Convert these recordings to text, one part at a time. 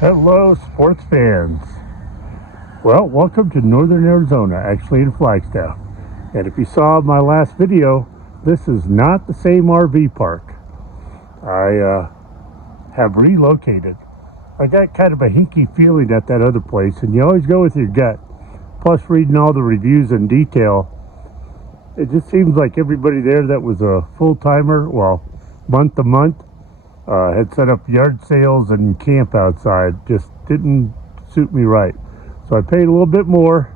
Hello, sports fans. Well, welcome to Northern Arizona, actually in Flagstaff. And if you saw my last video, this is not the same RV park. I have relocated. I got kind of a hinky feeling at that other place, and you always go with your gut. Plus, reading all the reviews in detail, it just seems like everybody there that was a full-timer, well, month to month, had set up yard sales and camp outside. Just didn't suit me right. So I paid a little bit more,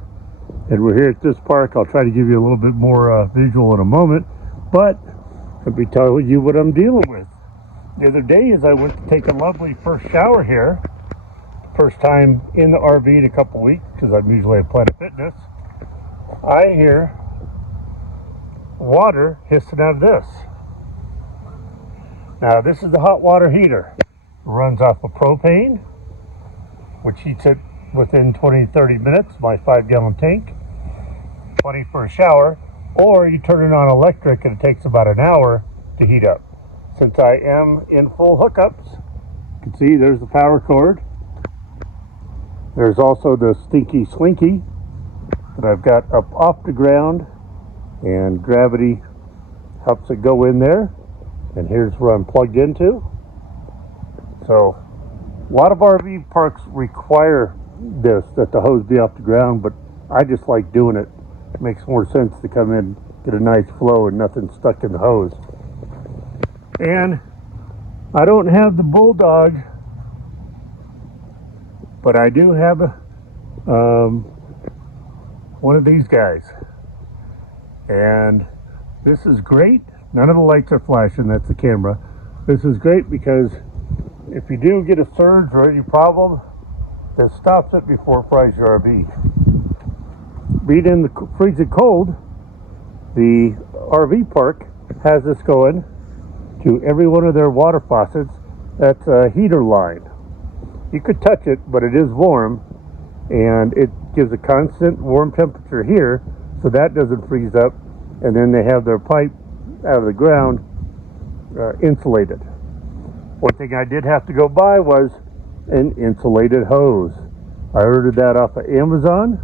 and we're here at this park. I'll try to give you a little bit more visual in a moment, but let me tell you what I'm dealing with. The other day, as I went to take a lovely first shower here, first time in the RV in a couple weeks, because I'm usually at Planet Fitness, I hear water hissing out of this. Now, this is the hot water heater. It runs off of propane, which heats it within 20-30 minutes, my 5-gallon tank. Plenty for a shower. Or you turn it on electric and it takes about an hour to heat up. Since I am in full hookups, you can see there's the power cord. There's also the stinky slinky that I've got up off the ground, and gravity helps it go in there. And here's where I'm plugged into. So a lot of RV parks require this, that the hose be off the ground, but I just like doing it. It makes more sense to come in, get a nice flow and nothing stuck in the hose. And I don't have the Bulldog, but I do have one of these guys. And this is great. None of the lights are flashing, that's the camera. This is great because if you do get a surge or any problem, this stops it before it fries your RV. Being in the freezing cold, the RV park has this going to every one of their water faucets. That's a heater line. You could touch it, but it is warm, and it gives a constant warm temperature here, so that doesn't freeze up. And then they have their pipe out of the ground insulated. One thing I did have to go buy was an insulated hose. I ordered that off of Amazon,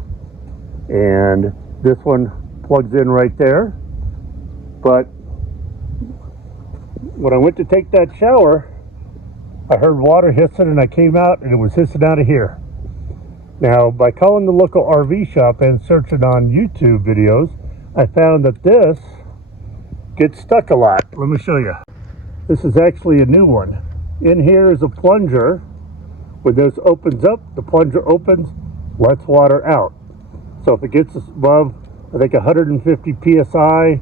and this one plugs in right there. But when I went to take that shower, I heard water hissing, and I came out and it was hissing out of here. Now, by calling the local RV shop and searching on YouTube videos, I found that this gets stuck a lot. Let me show you. This is actually a new one. In here is a plunger. When this opens up, the plunger opens, lets water out. So if it gets above, I think 150 psi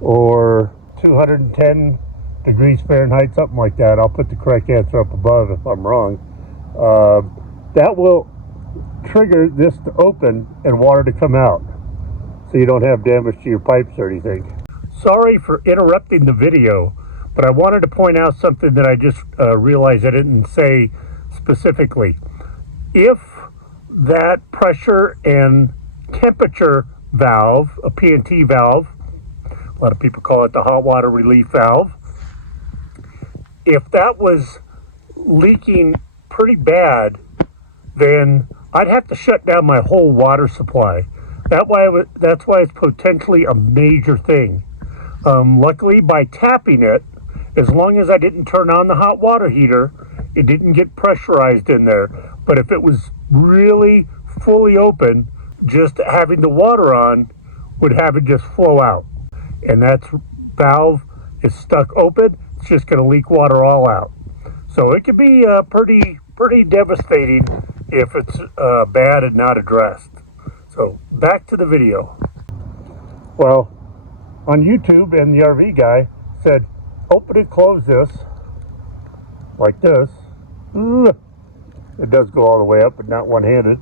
or 210 degrees Fahrenheit, something like that, I'll put the correct answer up above if I'm wrong, that will trigger this to open and water to come out, so you don't have damage to your pipes or anything. Sorry for interrupting the video, but I wanted to point out something that I just realized I didn't say specifically. If that pressure and temperature valve, a P&T valve, a lot of people call it the hot water relief valve, if that was leaking pretty bad, then I'd have to shut down my whole water supply. That's why it's potentially a major thing. Luckily, by tapping it, as long as I didn't turn on the hot water heater, it didn't get pressurized in there. But if it was really fully open, just having the water on would have it just flow out. And that valve is stuck open, it's just going to leak water all out. So it can be pretty devastating if it's bad and not addressed. So back to the video. Well, on YouTube, and the RV guy said, open and close this like this. It does go all the way up, but not one-handed.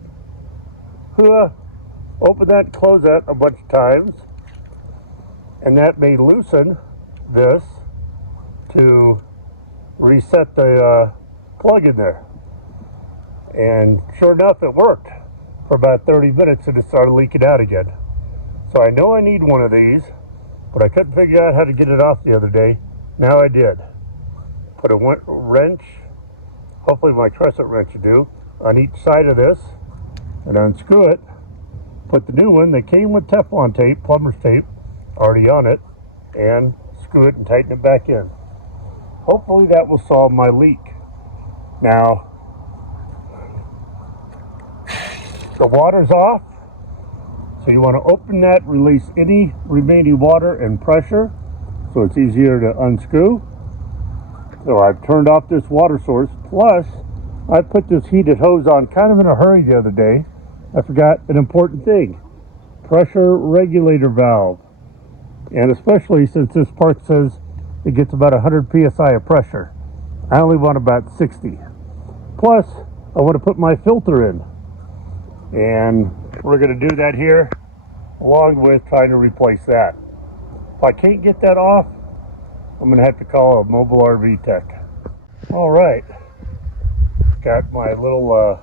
Open that and close that a bunch of times, and that may loosen this to reset the plug in there. And sure enough, it worked for about 30 minutes, and it started leaking out again. So I know I need one of these, but I couldn't figure out how to get it off the other day. Now I did. Put a wrench, hopefully my crescent wrench will do, on each side of this, and unscrew it. Put the new one that came with Teflon tape, plumber's tape, already on it, and screw it and tighten it back in. Hopefully that will solve my leak. Now, the water's off, so you want to open that, release any remaining water and pressure, so it's easier to unscrew. So I've turned off this water source, plus I put this heated hose on kind of in a hurry the other day. I forgot an important thing: pressure regulator valve. And especially since this part says it gets about 100 psi of pressure, I only want about 60. Plus, I want to put my filter in. And we're going to do that here, along with trying to replace that. If I can't get that off, I'm going to have to call a mobile RV tech. All right. Got my little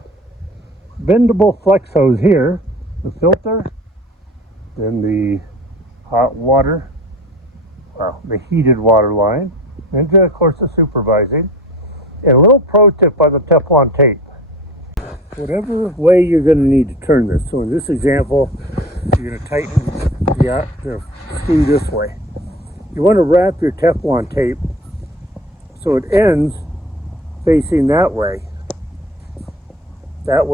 bendable flex hose here, the filter, then the hot water, well, the heated water line, and of course the supervising, and a little pro tip on the Teflon tape. Whatever way you're going to need to turn this, so in this example, you're going to tighten the screw this way. You want to wrap your Teflon tape so it ends facing that way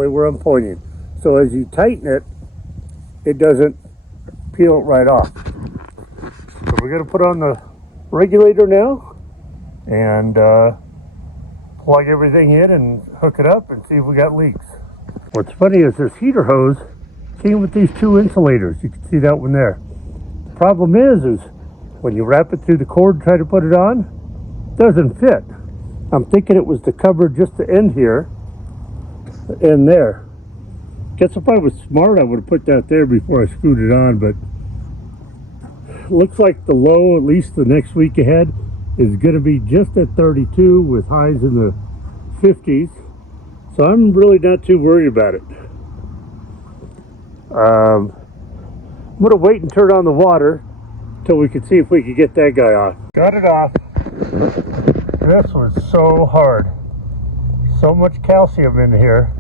where I'm pointing. So as you tighten it, it doesn't peel it right off. So we're going to put on the regulator now and plug everything in and hook it up and see if we got leaks. What's funny is this heater hose came with these two insulators. You can see that one there. The problem is when you wrap it through the cord and try to put it on, it doesn't fit. I'm thinking it was to cover just the end here, the end there. Guess if I was smart, I would have put that there before I screwed it on, but it looks like the low, at least the next week ahead, is going to be just at 32 with highs in the 50s. So I'm really not too worried about it. I'm going to wait and turn on the water till we can see if we can get that guy off. Got it off. This was so hard. So much calcium in here.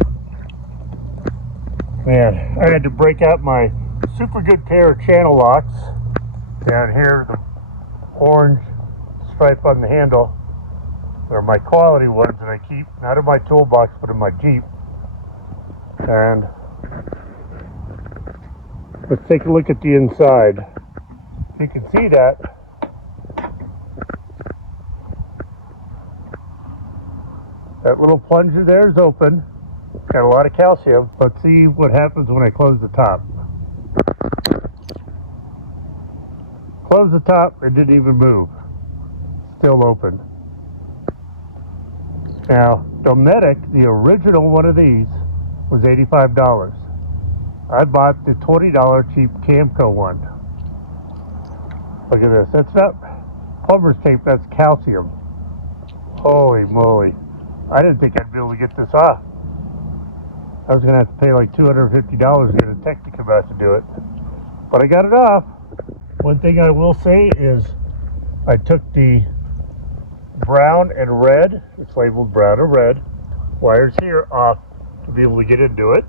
Man, I had to break out my super good pair of channel locks. Down here, the orange stripe on the handle. They're my quality ones that I keep, not in my toolbox, but in my Jeep. And let's take a look at the inside. You can see that little plunger there is open. Got a lot of calcium. Let's see what happens when I close the top. Close the top, it didn't even move. Still open. Now, Dometic, the original one of these, was $85. I bought the $20 cheap Camco one. Look at this. That's not plumber's tape, that's calcium. Holy moly. I didn't think I'd be able to get this off. I was going to have to pay like $250 to get a tech to come out to do it. But I got it off. One thing I will say is I took the brown and red, it's labeled brown and red, wires here off to be able to get into it.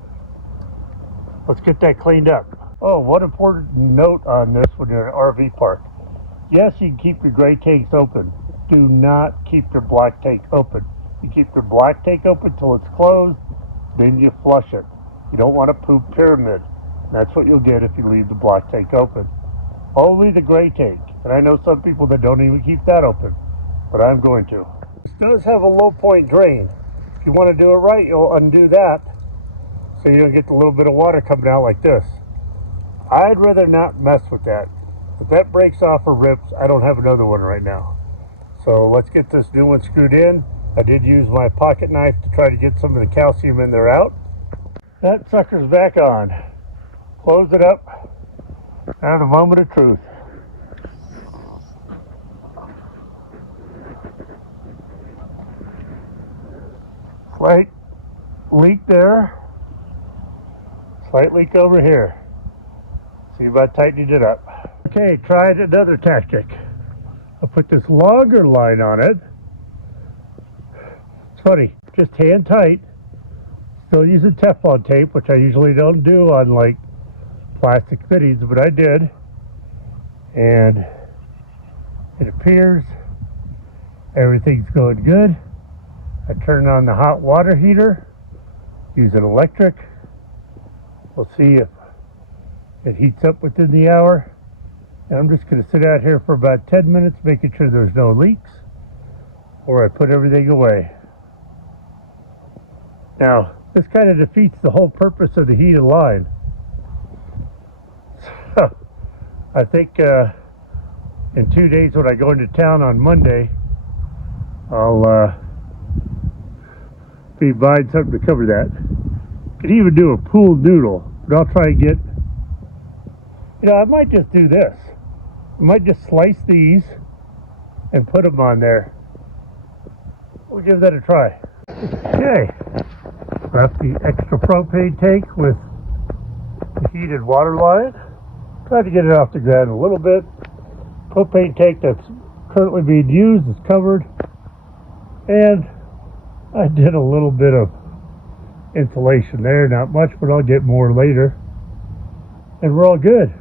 Let's get that cleaned up. Oh, one important note on this when you're in an RV park. Yes, you can keep your gray tanks open. Do not keep your black tank open. You keep your black tank open till it's closed, then you flush it. You don't want a poop pyramid. That's what you'll get if you leave the black tank open. Only the gray tank. And I know some people that don't even keep that open, but I'm going to. This does have a low point drain. If you want to do it right, you'll undo that so you don't get a little bit of water coming out like this. I'd rather not mess with that. If that breaks off or rips, I don't have another one right now. So let's get this new one screwed in. I did use my pocket knife to try to get some of the calcium in there out. That sucker's back on. Close it up. Now the moment of truth. Slight leak there. Slight leak over here. See about tightening it up. Okay, tried another tactic. I put this longer line on it. It's funny. just hand tight. Still using Teflon tape, which I usually don't do on like plastic fittings, but I did. And it appears everything's going good. I turn on the hot water heater, use it electric. We'll see if it heats up within the hour. And I'm just going to sit out here for about 10 minutes, making sure there's no leaks, or I put everything away. Now, this kind of defeats the whole purpose of the heated line. So, I think in 2 days when I go into town on Monday, I'll be buying something to cover that. Could even do a pooled noodle, but I'll try and get, I might just do this. I might just slice these and put them on there. We'll give that a try. Okay, wrap the extra propane tank with the heated water line. Try to get it off the ground a little bit. Propane tank that's currently being used is covered, and I did a little bit of insulation there, not much, but I'll get more later. And we're all good.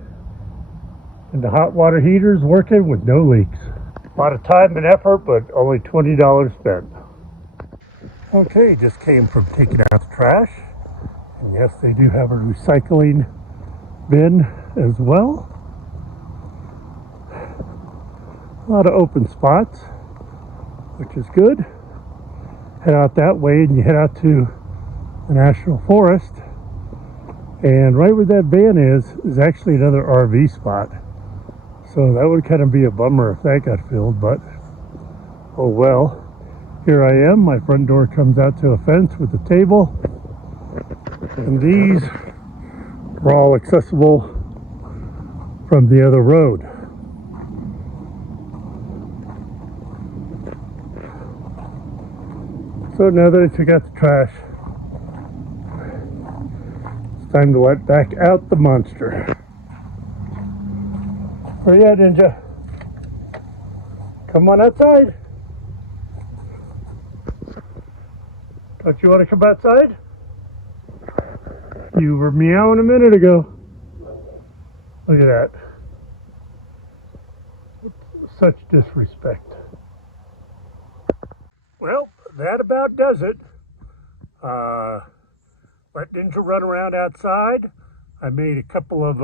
And the hot water heater's working with no leaks. A lot of time and effort, but only $20 spent. Okay, just came from taking out the trash. And yes, they do have a recycling bin as well. A lot of open spots, which is good. Head out that way and you head out to the National Forest. And right where that van is actually another RV spot. So that would kind of be a bummer if that got filled, but oh well. Here I am. My front door comes out to a fence with a table. And these are all accessible from the other road. So now that I took out the trash, it's time to let back out the monster. Where you at, Ninja? Come on outside. Don't you want to come outside? You were meowing a minute ago. Look at that. Such disrespect. Well, that about does it. Let Ninja run around outside. I made a couple of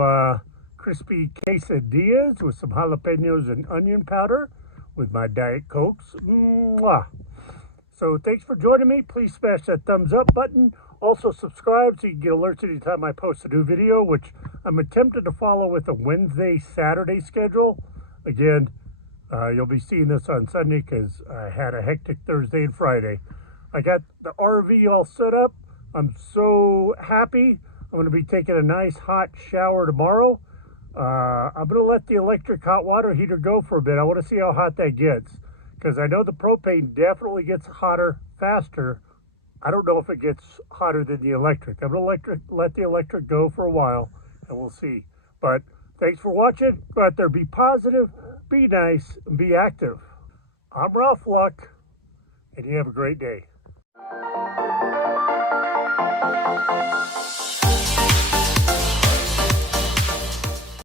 crispy quesadillas with some jalapenos and onion powder with my Diet Cokes. Mwah. So thanks for joining me. Please smash that thumbs up button. Also subscribe so you can get alerts anytime I post a new video, which I'm attempting to follow with a Wednesday-Saturday schedule. Again, you'll be seeing this on Sunday because I had a hectic Thursday and Friday. I got the RV all set up. I'm so happy. I'm going to be taking a nice hot shower tomorrow. I'm going to let the electric hot water heater go for a bit. I want to see how hot that gets, because I know the propane definitely gets hotter faster. I don't know if it gets hotter than the electric. I'm going to let the electric go for a while, and we'll see. But thanks for watching. Go out there, be positive, be nice, and be active. I'm RalphLu, and you have a great day.